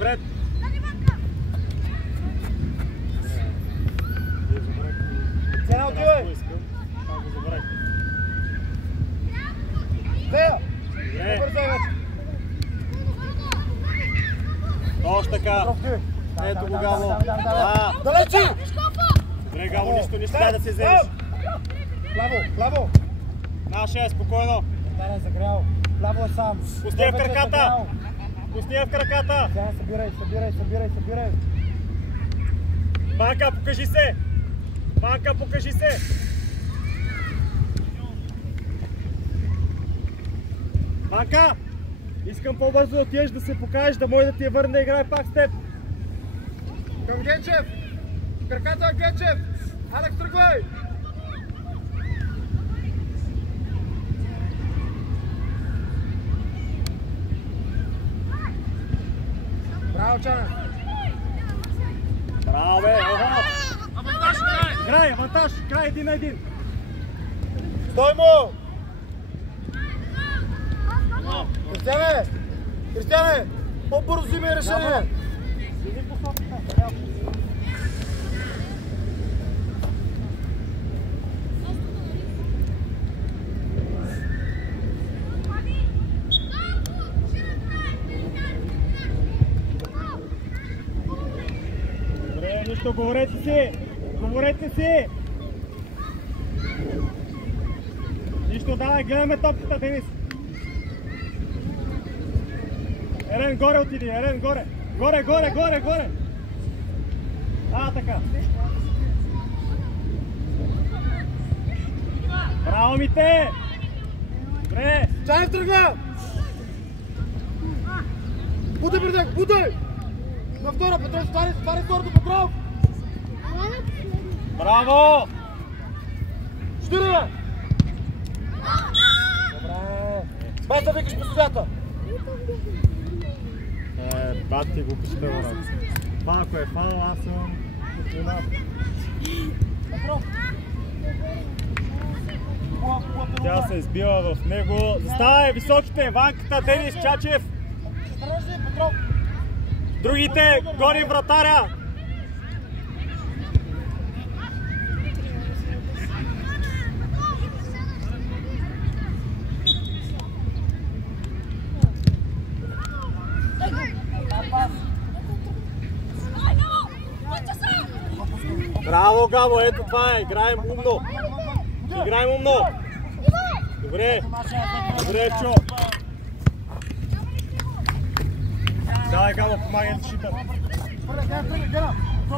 Напред! Цена отивай! Тея! Добързай вече! Още така! Ето го, Гало! Далече! Добре, Гало, нищо, дай да се вземеш! Плаво! Наше е, спокойно! Вратаря е загрял! Плаво е сам! Пусти я в краката! Пусти я в краката! Сега събирай! Банка, покажи се! Банка, покажи се! Банка! Искам по-бързо да отидеш да се покажеш, да може да ти я върне да играе пак с теб! Към Генчев! Краката Генчев! Алекс, тръгвай! Браво, Чана! Браво, бе! Играй, авантаж! Край 1 на 1! Стой му! Кристияне! По-бързо взимай решение! Добре, нищо, говорете си! Нищо, давай, гледаме топката, Денис! Ерен, горе отиди, Ерен, горе! Горе! Така! Браво, Мите! Добре! Чанев тръгва! Будай! На втора, Петров, ствари второто, Петров! Браво! Штиря! Добре! Без да викаш по свята! Бати го пищава. Това ако е фал, аз съм купунат. Тя се избива в него. Заставай високите, Ванката, Денис, Чачев. Другите, гони вратаря. Браво, Габо, ето това е. Играем умно. Добре, Чо. Давай, Габо, помагай да шита.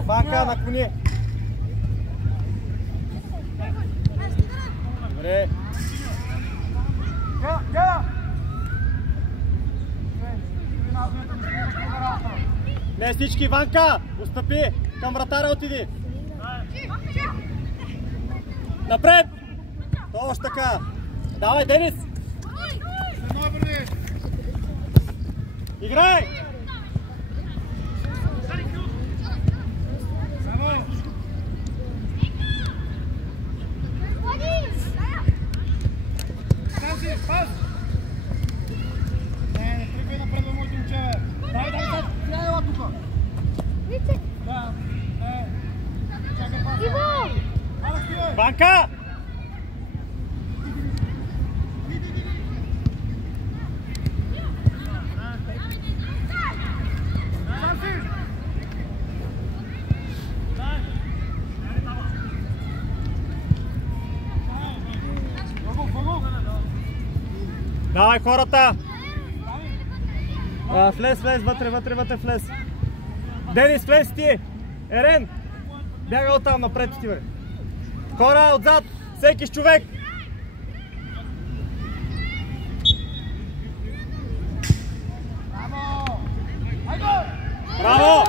Банка, наклони. Добре. Не всички, Ванка! Отстъпи! Към вратаря отиди! Напред! Точно така! Давай, Денис! Играй! Банка! Давай хората! Влез, вътре, влез. Денис, влез ти! Ерен! Бяга оттам напред ти, бе! Хора отзад! Всеки с човек! Браво!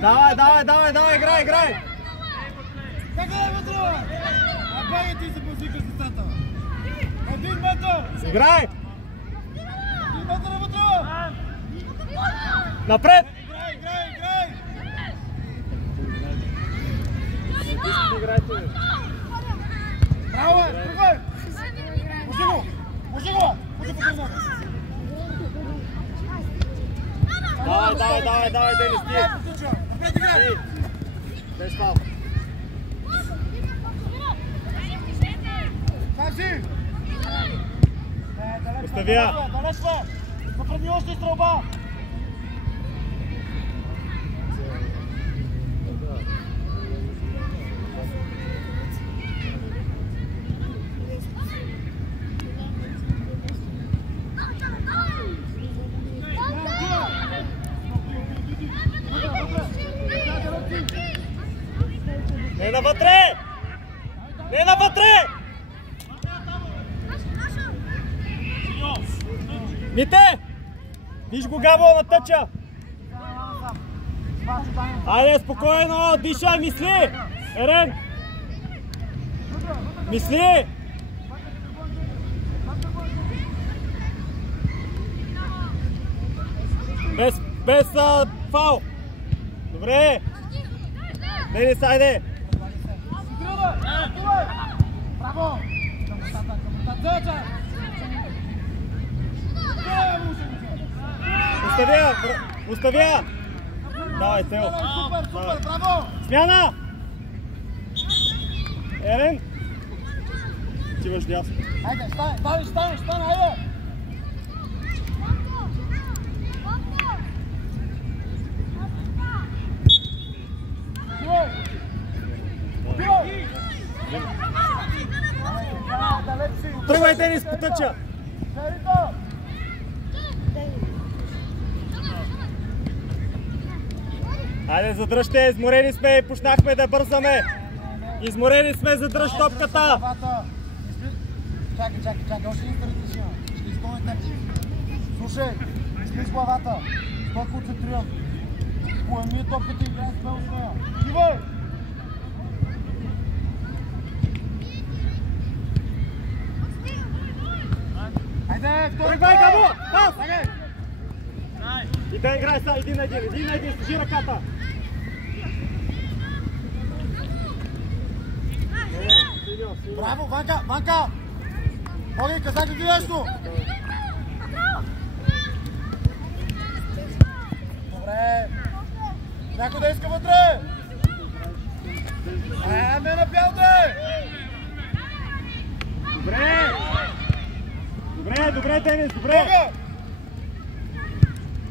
Давай, играй! Ти се посикаш децата! 1 метър! Играй! 1 метър вътре! Напред! Играй! Браво, тръгвай! Пусти го! Давай, Денис, ти! Без фал. Оставя! Далече! Напредни още стрелба! Не навътре! Не навътре! Мите! Виж го Габо на тъча! Айде, спокойно! Дишай, мисли! Ерен! Мисли! Без фал! Добре! Денис, айде! Браво! Оставя! Давай, Тео! Супер, браво! Смяна! Ерен! Ти имаш дясно. Айде, стане, айде! Тръгвай, Денис, потъча! Айде, задръжте, изморени сме и почнахме да бързаме. Изморени сме, задръж топката. Чакай, още един стратегия. Ще изпълните. Слушай, изли с главата. Стой концентриран. Поеми топката и играй смело с нея. Идивай! Айде, втори! Тръгвай, Габо! Пас! И да играй са един на един, стежи ръката. Браво, Ванка! Ходи, казах ли ти нещо? Добре! Някой да иска вътре! Не напялте! Добре, Денис, добре!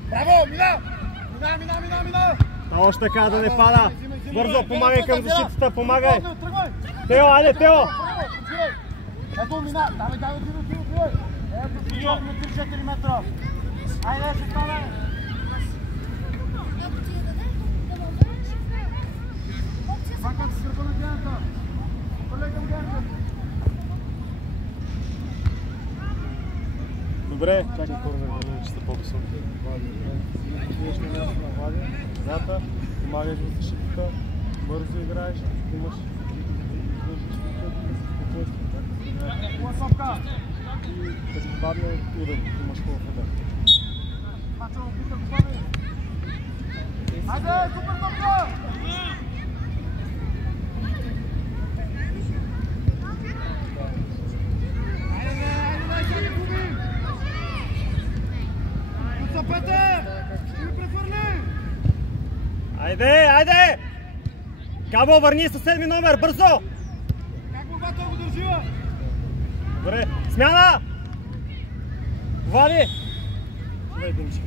Браво, мина! Още така да не пада. Бързо, помагай към защитата, помагай. Тео, айде, Тео! Ето мина, давай, отивай. Ето си чорни 3-4 метра. Айде, ще стане. Ванка, си сърба на гената. Хвърляй към гената. Добре, чакай корнер, да че са по-високи. Виеш на място на Влади, зата, помагаш в защитата, бързо играеш, имаш Ласовка! и като падне удар, имаш хубав удар. Мачо, опита, готови! Айде, супер топка! Айде, губи! Отцапете! Ще ми прехвърли! Айде! Габо, върни със 7 номер, бързо! Как борбата го държи, бе? Добре, смяна! Вали! Дай, Димче.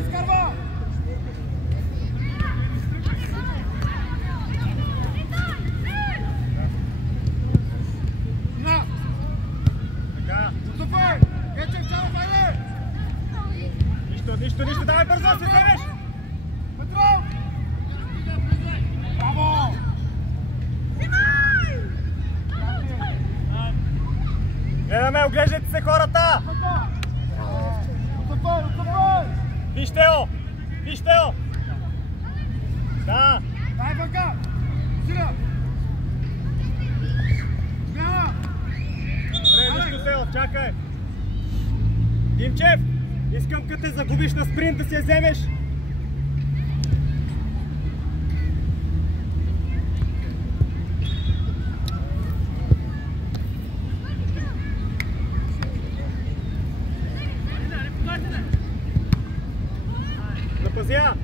Изкарва! На! Така. Отстъпай! Гечев, чао, хайде! Нищо, давай бързо, се вземеш! Петров! Браво! Гледаме, оглеждайте се хората! Отстъпай! Виж Тео! Да! Дай, Ванка! Сина! Смяна! Нищо, Тео, чакай! Димчев, искам като те загубиш на спринт да си я вземеш! Пази я!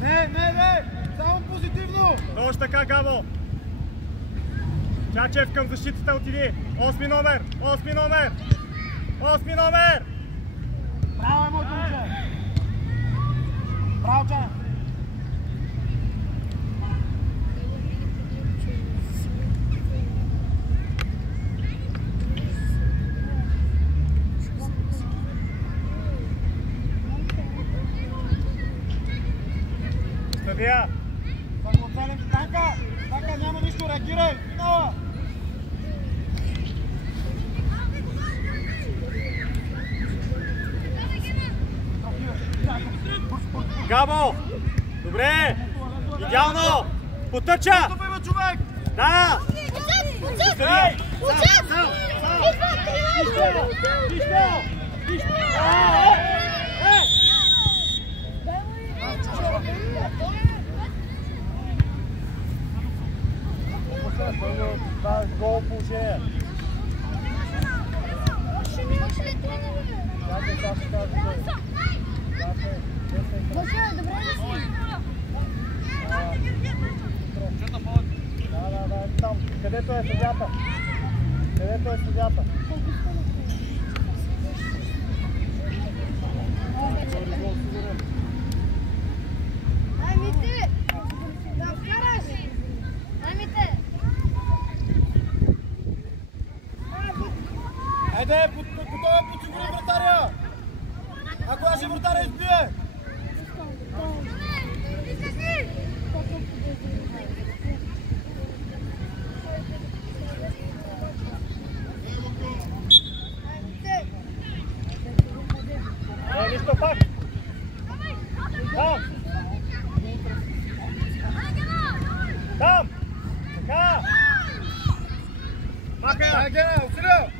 Не! Само позитивно! Точно така, Габо! Чачев към защитата отиди! 8 номер! 8 номер! 8 номер! Браво е, моето момче! Браво, Чане! Съдия! Съгласен, Станка, няма нищо, реагирай! Минава! Габо! Добре! Идеално! Потъча! Човек! Да! Това е гол положение. Да, там. Където е съдята? Където е съдята? Айде, готова подсигури вратаря! Ако аз ще вратаря избие! Нищо пак! Там! Там! Така! Пак е! Айде, усилия!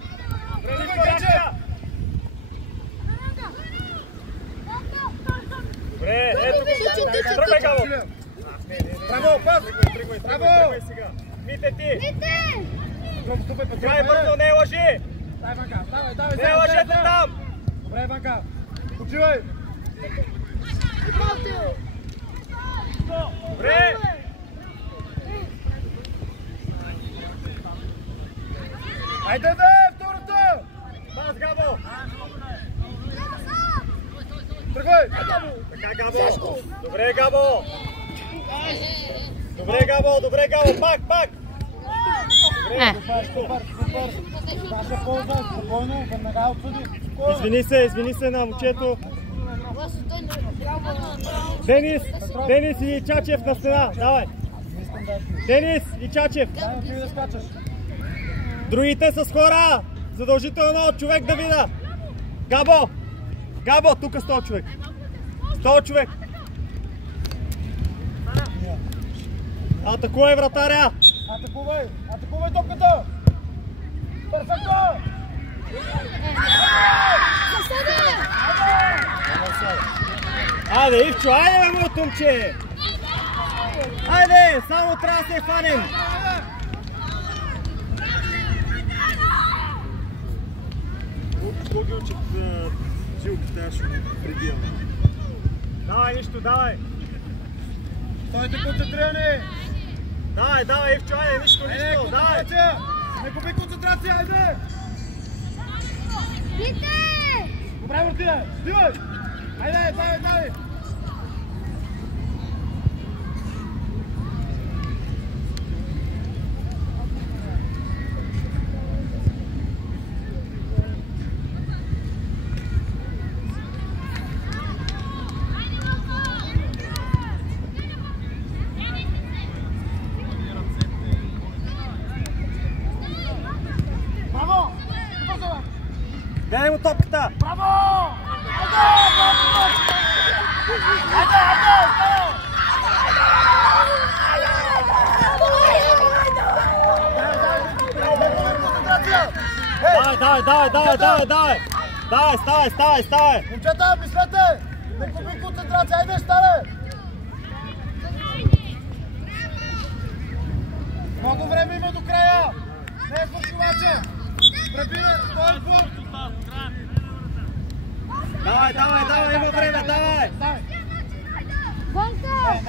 Добре, ето го! Тръгвай, Габо! Браво, пас! Браво! Мите ти! Мите! Грай бързо, не лъжи! Дай, Ванка, давай! Не лъжете там! Добре, Ванка! Почивай! Добре! Айде, втората! Пас, Габо! Тръгвай! Така, Габо! Добре, Габо! Добре, Габо! Пак! Супер! Ваша полза, спокойно, веднага отсъди. Извини се на момчето. Денис и Чачев на стена, давай! Денис и Чачев! Ти да скачаш. Другите с хора! Задължително човек да видя! Габо, тук 100 човек! 100 човек! Атакувай вратаря! Атакувай топката! Перфектно! Айде, Ивчо, айде, бе, моето момче! Айде, само трябва да се фанем! Какво ги учат жилките, аз ще го предивам. Давай, нищо, давай! Стойте концентрирани! Давай, Ивчо, айде, нищо, давай! Не губи концентрация, айде! Добре, Мартине, стивай! Айде, давай! Дай му топката! Браво! Давай! Ставай! Момчета, мислете! Не губи концентрация, айде, стане! Много време има до края! Не е свърши обаче! Давай, давай, давай, има време, давай! Банка!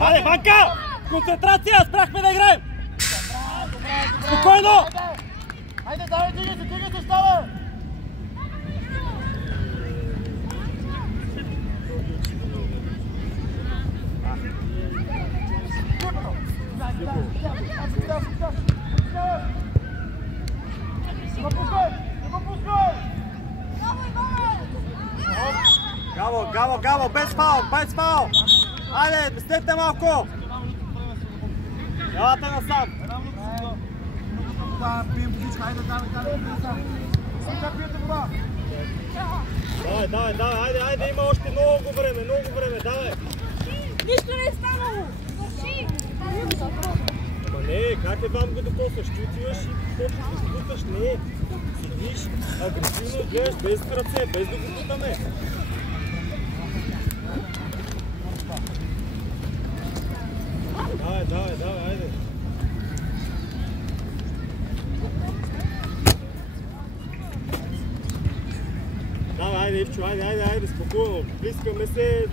Айде, Банка! Концентрация, спряхме да играем! Спокойно! Айде, давай, дигай се, става! Гаво, без фаул! Айде, стете малко! Елате насам! Пием водичка, айде, давай! Айде, има още много време, давай! Нищо не е станало! Ама не, как е вам го докосваш? Ти отиваш и почваш да се буташ, не! Седиш, агресивно гледаш, без ръце, без да го бутаме! Давай, айде! Айде, Ивчо, айде, спокойно. Близкаме се,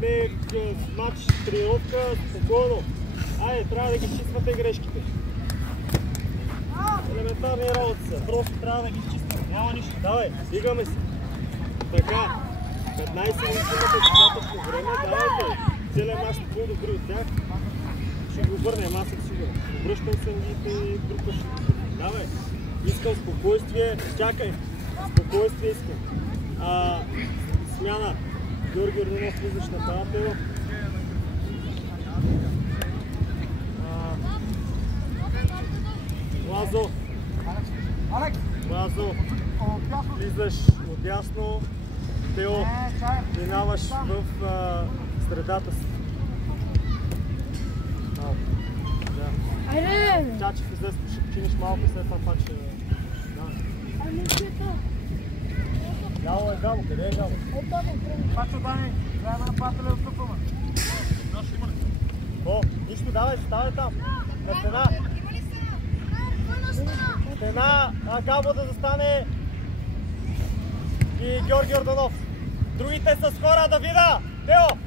не матч, тренировка, спокойно. Айде, трябва да ги изчиствате грешките. Елементарни работи са, просто трябва да ги изчистваме. Няма нищо. Давай, стигаме се. Така, 15 минути имате достатъчно време, давайте. Целият мач ще бъде добри от тях. Ще го върнем, аз съм сигурен. Обръщам се и група ще го върнем. Давай, искам спокойствие, чакай. Спокойствие искам. Смяна. Георги Ординов влизаш нападател. Лазо, влизаш отясно. Тео, минаваш в средата си. Айде! Чачев излез, ще починиш малко, след това пак ще... Гало, къде е Гало? Пачо, Дани, трябва да нападателя отстъпваме. О, нищо, давай, ставай там. На стена. Стена, Гамо да застане. И Георги Орданов. Другите с хора, Давида! Тео!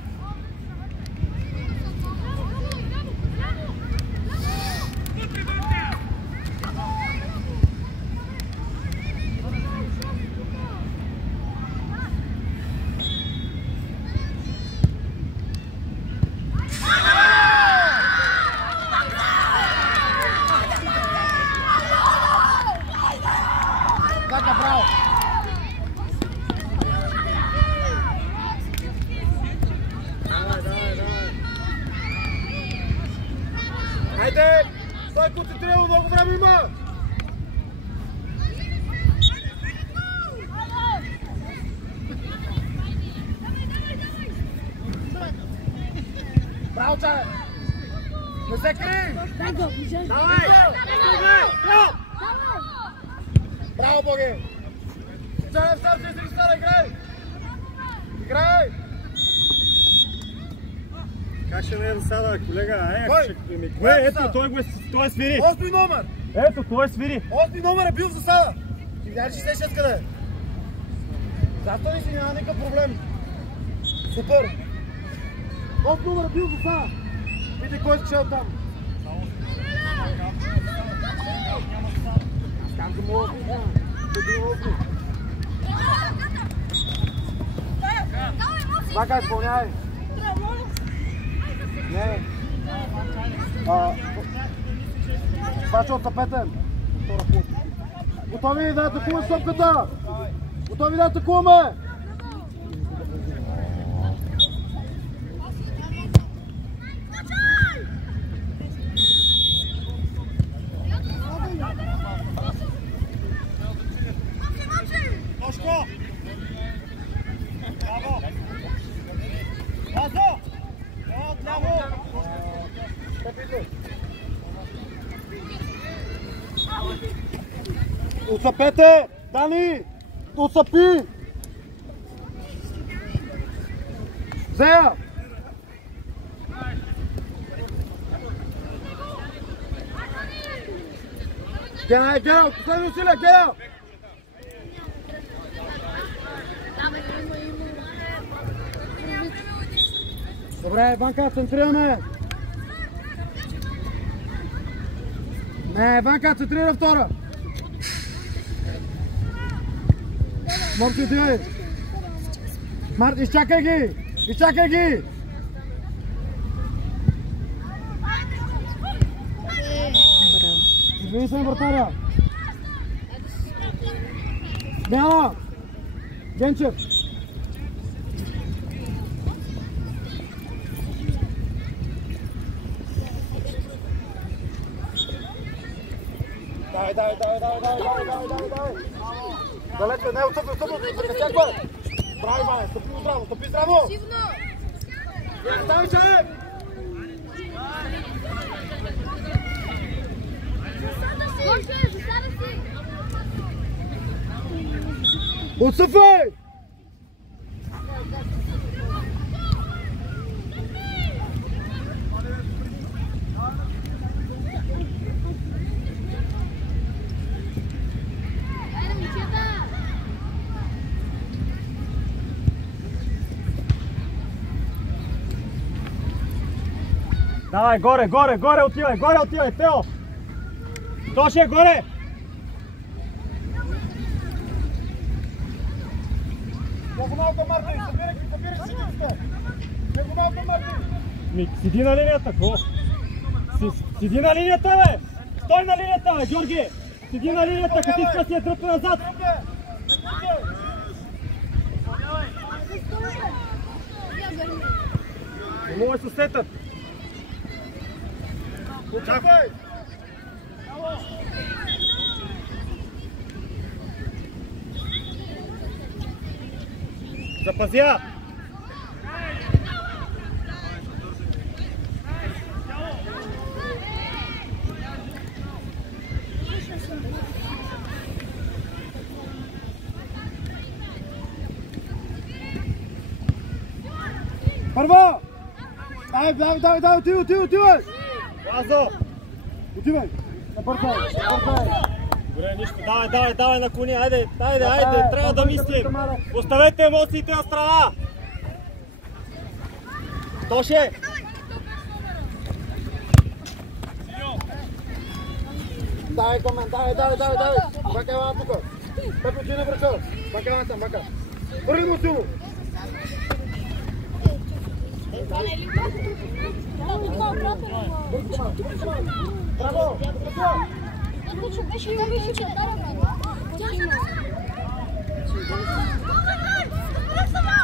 Хайде! Той концентрира, много време има! Браво, Чаве! Не се кри! Давай! Браво, Боги! Чаве, сам се изри стара, играй! Играй! Как ще не е засада, колега? Кой? Ето, той свири! 8 номер! Ето, той свири! 8 номер е бил в засада! Ти видя ли 66 къде е? Зато ли си няма никакъв проблем? Супер! 8 номер е бил в засада! Види кой е скачал там! Аз там да мога да го Вака, изпълнявай! Не! Бачо от Сапетен! Готови да атакуваме стопката! Готови да атакуваме! Тошко! Браво! Лазо! Отляво! Отцапете! Дани! Отцапи! Зея! Гена, последни усилия, Гена! Добре, Ванка, центрираме! Не, Ванка, центрира втора! Морки, отивай! Март, изчакай ги! Изчакай ги! Извини се на вратаря! Смяна! Генчев! Давай! Далече, не, отстъпи, закачаква! Браво, Иване, стъпи здраво! Стави, човек! Отстъпвай! Давай, горе, отивай, Тео! Тоше, горе! Много малко, Мартин, събирай всичките! Много малко, Мартин! Сиди на линията, какво? Сиди на линията, бе! Стой на линията, бе, Георги! Сиди на линията, като иска си я дръпна назад! Не мога да се сетят! Очаквай! Запазя! Първо! Давай, отивай! Лазо! Отивай! Напъртай! Добре, нищо. Давай, наклони. Айде, трябва да мислим. Оставете емоциите на страна. Тоше! Давай, Комен, давай! Бака ела тук! Пепо, ти не връча! Бака ела там, бака! Върли му силно! Браво!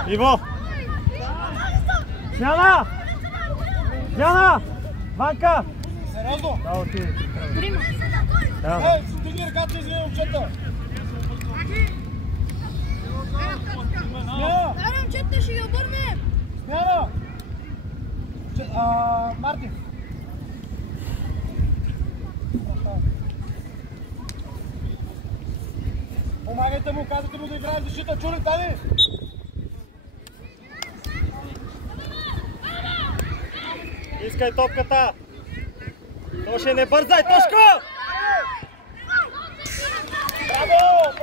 Иво! Смяна! Ванка! Сериозно? Да, отиде. Ей, стигни ръката, извини момчета! Смяна! Момчета, ще ги обърнем! Смяна! Мартин! Помагайте му, казвате му да играе в защита, чули, Тани? Искай топката! Тоше, не бързай, Тошко! Браво!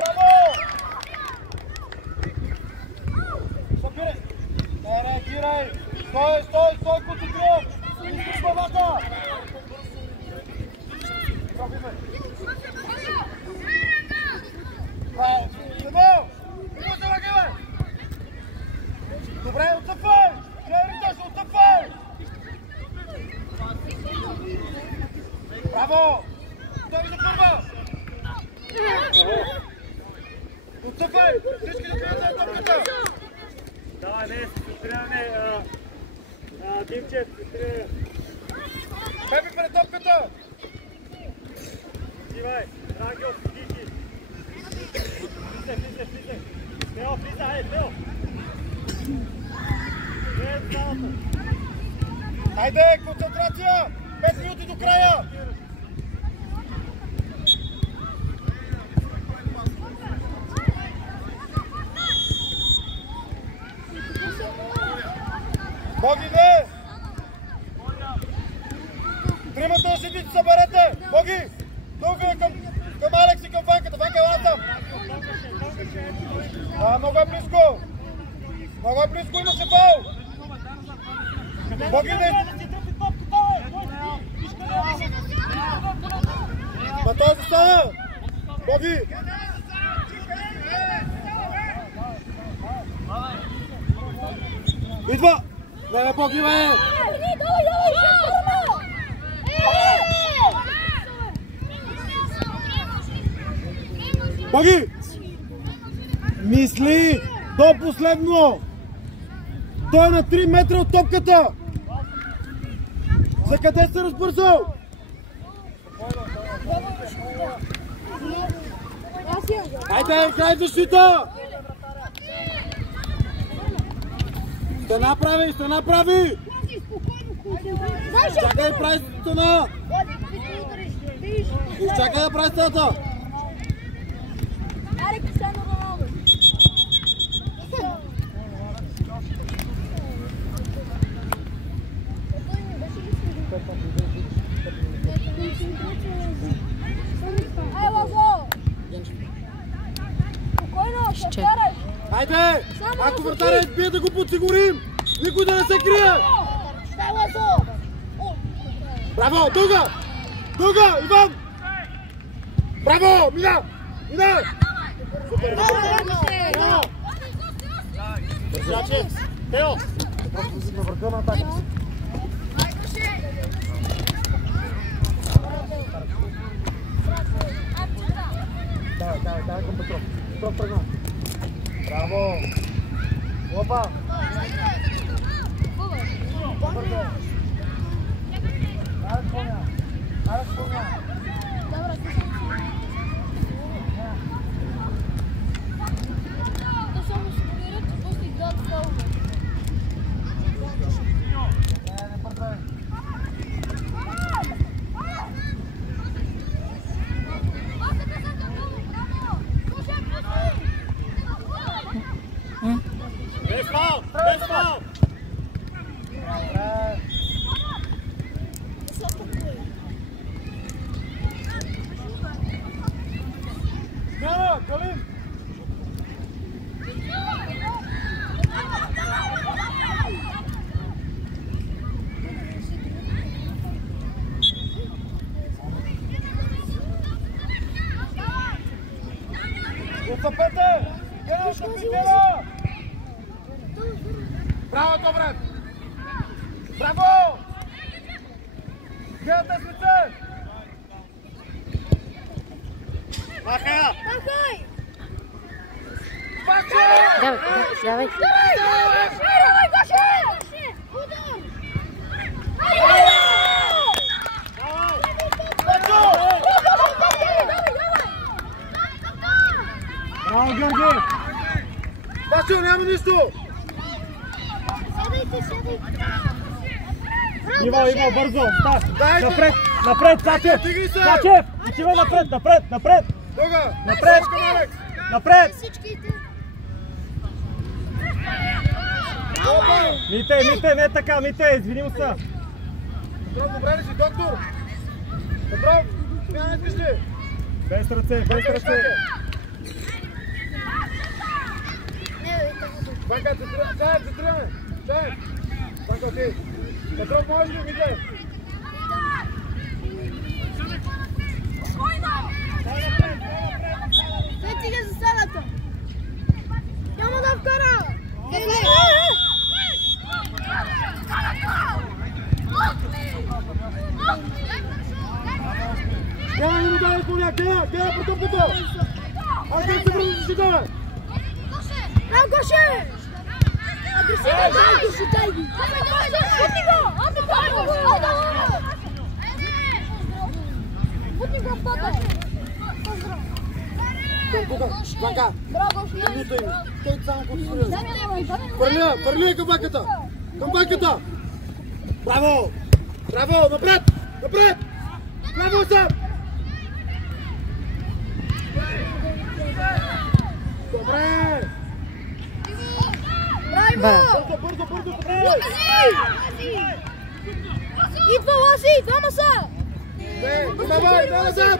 Събирай! Не реагирай! Стой, концентрирай! Изпиш главата! Пробивай! Добре, отстъпвай! Отстъпвай! Браво! Дай за първа! Отстъпвай! Всички да приятели топката! Давай, не, сестряне, Димчев, сестряне. Пепи пред топката! Дивай, Рангел, Дики. Влизай. Тео, влизай, Тео. Хайде, концентрация! 5 минути до края! Боги, бе! Тримата да седите, съберете! Боги! Дълга е към Към Алекс и към Ванката. Ванка, ела там. Много е близко. Много е близко, имаше фаул. Боги не... Ма той застава. Боги. Идва. Не, Боги, бе. Боги. Мисли до последно. Той е на 3 метра от топката. За къде се разбързал? Хайде, край защита! Стена прави, стена прави! Чакай да прави стена! Изчакай да прави стената! Хайде! Ако вратаря избие да го подсигурим! Никой да не се крие! Браво! Дълга! Дълга! Иван! Браво! Мина! Мина! Супер! Браво! Бързаче! Тео! Просто си на върха на атака. Давай към Петров. Петров тръгна. Браво! Опа! Айде спомня! Айде спомня! Браво, добре! Браво! Гледате с лице! Махай! Махай! Давай! Давай! Давай, Гоше! Удар! Браво, Георги! Пасо, няма нищо! Иво, бързо! Напред! Напред, Сачев! Сачев! Отива напред, напред, напред! Напред! Напред! Мите, не така, Мите, извиним се! Петров, добре ли си, доктор? Петров, няма искаш ли? Без ръце, без ръце! Банка, центрираме! Чай! Банка, ти! Петров, можеш ли, Мите? Той стига за салата! Няма да вкара! Няма да удари по ня, гледа по тъпката! Аз да се върна защита! Браво, Гоше! Агресивен, Гоше, дай ги! Бутни го! Бутни го в пата! Банка! Браво, Гоше! Минута им! Той само концентрира! Хвърли към банката! Към банката! Браво! Браво! Напред! Напред! Браво сам! Добре! Браво! Бързо! Идва, Ласи! Двама са! Давай, назад!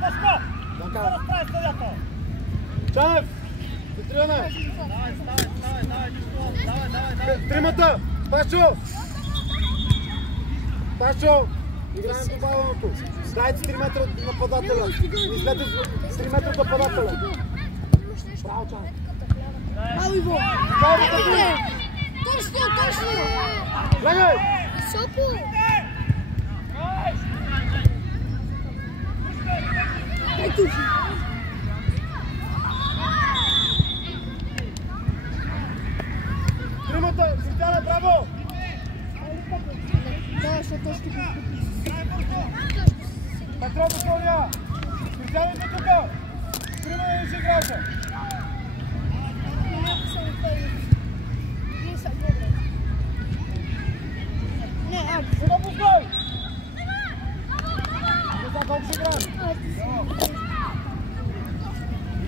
Ташко! Разправи стадията! Чаев! Центрираме! Тримата! Пашо! Пашо! Играем добавеното! Дайте 3 метра от нападателя! Мислете 3 метра от нападателя! Браво, Чаев! Браво, Иво! Точно! Легай! Високо! Ето! Тримата! Кристиана, браво! Да, защото ще го... Петров до Соня! Кристиана, иди тука! Трима не си играете! Сега пускай! Сега колко ще играем?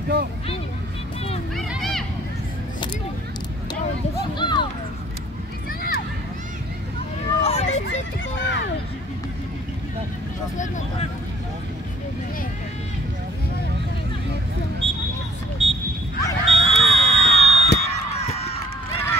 Идо! Последната. Не.